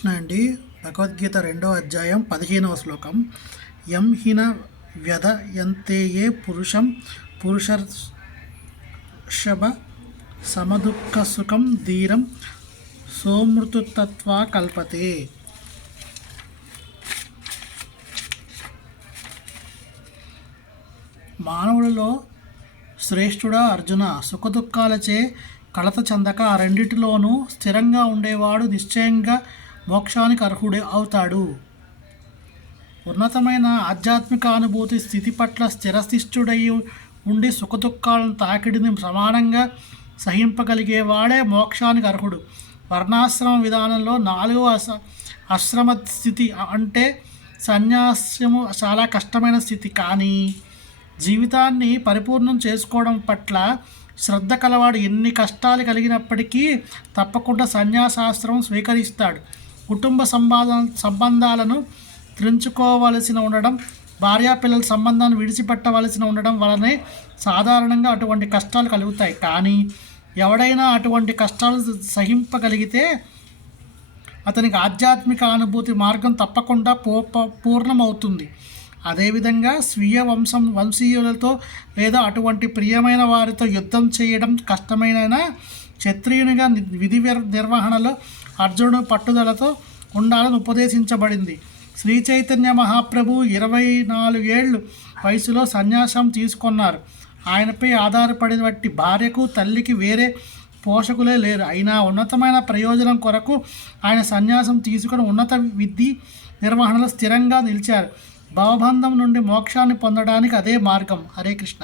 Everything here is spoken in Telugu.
కృష్ణ అండి. భగవద్గీత 2వ అధ్యాయం 15వ శ్లోకం. యం హిన వ్యధయంతేయే పురుషం పురుషర్షభ సమదుఃఖ సుఖం ధీరం సోమృతత్వా కల్పతే. మానవులలో శ్రేష్ఠుడా అర్జున, సుఖదుఖాలచే కలత చెందక ఆ రెండిటిలోనూ స్థిరంగా ఉండేవాడు నిశ్చయంగా మోక్షానికి అర్హుడే అవుతాడు. ఉన్నతమైన ఆధ్యాత్మిక అనుభూతి స్థితి పట్ల స్థిరశిష్టుడై ఉండి సుఖదుఖాలను తాకిడిని సమానంగా సహింపగలిగేవాడే మోక్షానికి అర్హుడు. వర్ణాశ్రమ విధానంలో 4వ ఆశ్రమ స్థితి అంటే సన్యాసము చాలా కష్టమైన స్థితి. కానీ జీవితాన్ని పరిపూర్ణం చేసుకోవడం పట్ల శ్రద్ధ కలవాడు ఎన్ని కష్టాలు కలిగినప్పటికీ తప్పకుండా సన్యాసాశ్రమం స్వీకరిస్తాడు. కుటుంబ సంబంధాలను త్రెంచుకోవలసిన ఉండడం, భార్యాపిల్లల సంబంధాన్ని విడిచిపెట్టవలసిన ఉండడం వలనే సాధారణంగా అటువంటి కష్టాలు కలుగుతాయి. కానీ ఎవడైనా అటువంటి కష్టాలు సహింపగలిగితే అతనికి ఆధ్యాత్మిక అనుభూతి మార్గం తప్పకుండా పూర్ణమవుతుంది. అదేవిధంగా స్వీయ వంశీయులతో లేదా అటువంటి ప్రియమైన వారితో యుద్ధం చేయడం కష్టమైన క్షత్రియునిగా విధి నిర్వహణలో అర్జునుడు పట్టుదలతో ఉండాలని ఉపదేశించబడింది. శ్రీ చైతన్య మహాప్రభు 24 ఏళ్ళు వయసులో సన్యాసం తీసుకున్నారు. ఆయనపై ఆధారపడిన బట్టి భార్యకు తల్లికి వేరే పోషకులే లేరు. అయినా ఉన్నతమైన ప్రయోజనం కొరకు ఆయన సన్యాసం తీసుకుని ఉన్నత విధి నిర్వహణలో స్థిరంగా నిలిచారు. భవబంధం నుండి మోక్షాన్ని పొందడానికి అదే మార్గం. హరే కృష్ణ.